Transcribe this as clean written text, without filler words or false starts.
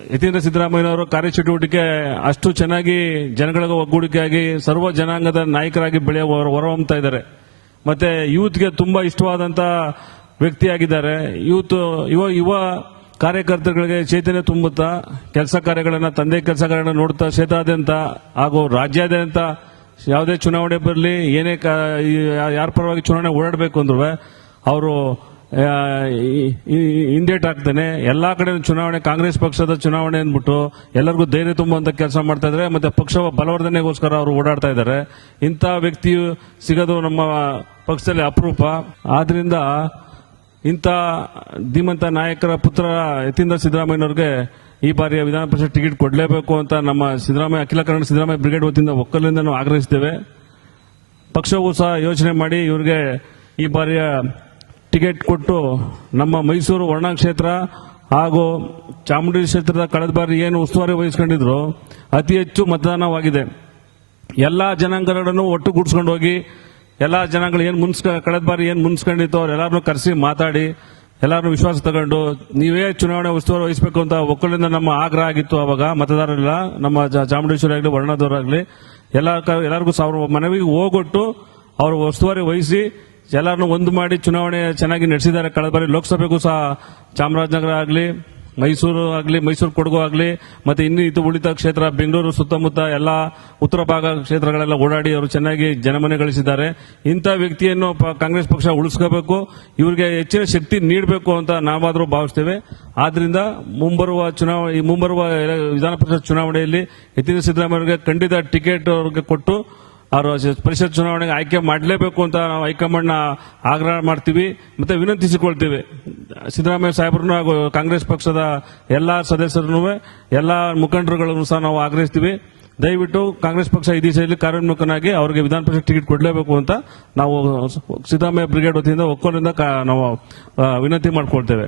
ಯತೀಂದ್ರ ಸಿದ್ದರಾಮಯ್ಯನವರ ಕಾರ್ಯಚಟುವಟಿಕೆ ಅಷ್ಟು ಚೆನ್ನಾಗಿ ಜನಗಳಿಗೆ ಒಗ್ಗೂಡಿಕೆಯಾಗಿ ಸರ್ವ ಜನಾಂಗದ ನಾಯಕರಾಗಿ ಹೊರಹೊಮ್ಮುತ್ತಾ ಇದ್ದಾರೆ. ಮತ್ತೆ ಯೂತ್ಗೆ ತುಂಬಾ ಇಷ್ಟವಾದಂತ ವ್ಯಕ್ತಿಯಾಗಿದ್ದಾರೆ. ಯುವ ಕಾರ್ಯಕರ್ತರುಗಳಿಗೆ ಚೈತನ್ಯ ತುಂಬುತ್ತಾ ಕೆಲಸ ಕಾರ್ಯಗಳನ್ನ ತಂದೆ ಕೆಲಸ ಕಾರ್ಯಗಳನ್ನ ನೋಡ್ತಾ ಕ್ಷೇತ್ರಾದ್ಯಂತ ಹಾಗೂ ರಾಜ್ಯಾದ್ಯಂತ ಯಾವುದೇ ಚುನಾವಣೆ ಬರಲಿ ಏನೇ ಯಾರ ಪರವಾಗಿ ಚುನಾವಣೆ ಓಡಾಡಬೇಕು ಅಂದ್ರೂ ಅವರು ಹಿಂದೇಟ್ ಹಾಕ್ತಾನೆ. ಎಲ್ಲಾ ಕಡೆ ಚುನಾವಣೆ ಕಾಂಗ್ರೆಸ್ ಪಕ್ಷದ ಚುನಾವಣೆ ಅಂದ್ಬಿಟ್ಟು ಎಲ್ಲರಿಗೂ ಧೈರ್ಯ ತುಂಬುವಂತ ಕೆಲಸ ಮಾಡ್ತಾ ಇದ್ದಾರೆ. ಮತ್ತೆ ಪಕ್ಷ ಬಲವರ್ಧನೆಗೋಸ್ಕರ ಅವರು ಓಡಾಡ್ತಾ ಇದ್ದಾರೆ. ಇಂಥ ವ್ಯಕ್ತಿ ಸಿಗೋದು ನಮ್ಮ ಪಕ್ಷದಲ್ಲಿ ಅಪರೂಪ. ಆದ್ರಿಂದ ಇಂಥ ಧೀಮಂತ ನಾಯಕರ ಪುತ್ರ ಯತೀಂದ್ರ ಸಿದ್ದರಾಮಯ್ಯನವ್ರಿಗೆ ಈ ಬಾರಿಯ ವಿಧಾನ ಪರಿಷತ್ ಟಿಕೆಟ್ ಕೊಡಲೇಬೇಕು ಅಂತ ನಮ್ಮ ಅಖಿಲ ಕರ್ನಾಟಕ ಸಿದ್ದರಾಮಯ್ಯ ಬ್ರಿಗೇಡ್ ವತಿಯಿಂದ ಒಕ್ಕಲಿನಿಂದ ನಾವು ಆಗ್ರಹಿಸುತ್ತೇವೆ. ಪಕ್ಷವೂ ಸಹ ಯೋಚನೆ ಮಾಡಿ ಇವರಿಗೆ ಈ ಬಾರಿಯ ಟಿಕೆಟ್ ಕೊಟ್ಟು ನಮ್ಮ ಮೈಸೂರು ವರ್ಣ ಕ್ಷೇತ್ರ ಹಾಗೂ ಚಾಮುಂಡಿ ಕ್ಷೇತ್ರದ ಕಳೆದ ಬಾರಿ ಏನು ಉಸ್ತುವಾರಿ ವಹಿಸಿಕೊಂಡಿದ್ರು ಅತಿ ಹೆಚ್ಚು ಮತದಾನವಾಗಿದೆ. ಎಲ್ಲಾ ಜನಾಂಗಗಳನ್ನು ಒಟ್ಟುಗೂಡಿಸ್ಕೊಂಡು ಹೋಗಿ ಎಲ್ಲಾ ಜನಾಂಗಗಳು ಕಳೆದ ಬಾರಿ ಏನು ಮುನ್ಸ್ಕೊಂಡಿತ್ತು ಅವರೆಲ್ಲರನ್ನೂ ಕರೆಸಿ ಮಾತಾಡಿ ಎಲ್ಲರನ್ನೂ ವಿಶ್ವಾಸ ತಗೊಂಡು ನೀವೇ ಚುನಾವಣೆ ಉಸ್ತುವಾರಿ ವಹಿಸಬೇಕು ಅಂತ ಒಕ್ಕಲಿಂದ ನಮ್ಮ ಆಗ್ರಹ ಆಗಿತ್ತು. ಅವಾಗ ಮತದಾರರಿಲ್ಲ, ನಮ್ಮ ಚಾಮುಂಡೇಶ್ವರಿ ಆಗಲಿ ವರ್ಣದವರಾಗಲಿ ಎಲ್ಲರಿಗೂ ಮನವಿಗೆ ಹೋಗೊಟ್ಟು ಅವರು ಉಸ್ತುವಾರಿ ವಹಿಸಿ ಎಲ್ಲರನ್ನೂ ಒಂದು ಮಾಡಿ ಚುನಾವಣೆ ಚೆನ್ನಾಗಿ ನಡೆಸಿದ್ದಾರೆ. ಕಳೆದ ಬಾರಿ ಲೋಕಸಭೆಗೂ ಸಹ ಚಾಮರಾಜನಗರ ಆಗಲಿ ಮೈಸೂರು ಕೊಡಗು ಆಗಲಿ ಮತ್ತೆ ಇನ್ನು ಉಳಿದ ಕ್ಷೇತ್ರ ಬೆಂಗಳೂರು ಸುತ್ತಮುತ್ತ ಎಲ್ಲ ಉತ್ತರ ಭಾಗ ಕ್ಷೇತ್ರಗಳೆಲ್ಲ ಓಡಾಡಿ ಅವರು ಚೆನ್ನಾಗಿ ಜನಮನೆ ಗಳಿಸಿದ್ದಾರೆ. ಇಂಥ ವ್ಯಕ್ತಿಯನ್ನು ಕಾಂಗ್ರೆಸ್ ಪಕ್ಷ ಉಳಿಸ್ಕೋಬೇಕು, ಇವರಿಗೆ ಹೆಚ್ಚಿನ ಶಕ್ತಿ ನೀಡಬೇಕು ಅಂತ ನಾವಾದರೂ ಭಾವಿಸ್ತೇವೆ. ಆದ್ರಿಂದ ಮುಂಬರುವ ವಿಧಾನ ಪರಿಷತ್ ಚುನಾವಣೆಯಲ್ಲಿ ಯತೀಂದ್ರ ಸಿದ್ದರಾಮಯ್ಯ ಅವರಿಗೆ ಖಂಡಿತ ಟಿಕೆಟ್ ಅವರಿಗೆ ಕೊಟ್ಟು ಅವರು ಪರಿಷತ್ ಚುನಾವಣೆಗೆ ಆಯ್ಕೆ ಮಾಡಲೇಬೇಕು ಅಂತ ನಾವು ಹೈಕಮಾಂಡ್ನ ಆಗ್ರಹ ಮಾಡ್ತೀವಿ ಮತ್ತೆ ವಿನಂತಿಸಿಕೊಳ್ತೀವಿ. ಸಿದ್ದರಾಮಯ್ಯ ಸಾಹೇಬ್ರನ್ನು ಹಾಗೂ ಕಾಂಗ್ರೆಸ್ ಪಕ್ಷದ ಎಲ್ಲಾ ಸದಸ್ಯರನ್ನು ಎಲ್ಲಾ ಮುಖಂಡರುಗಳನ್ನು ಸಹ ನಾವು ಆಗ್ರಹಿಸ್ತೀವಿ. ದಯವಿಟ್ಟು ಕಾಂಗ್ರೆಸ್ ಪಕ್ಷ ಈ ದಿಶೆಯಲ್ಲಿ ಕಾರ್ಯೋನ್ಮುಖನಾಗಿ ಅವರಿಗೆ ವಿಧಾನ ಪರಿಷತ್ ಟಿಕೆಟ್ ಕೊಡಲೇಬೇಕು ಅಂತ ನಾವು ಸಿದ್ದರಾಮಯ್ಯ ಬ್ರಿಗೇಡ್ ವತಿಯಿಂದ ಒಕ್ಕಲಿನಿಂದ ನಾವು ವಿನಂತಿ ಮಾಡಿಕೊಳ್ತೇವೆ.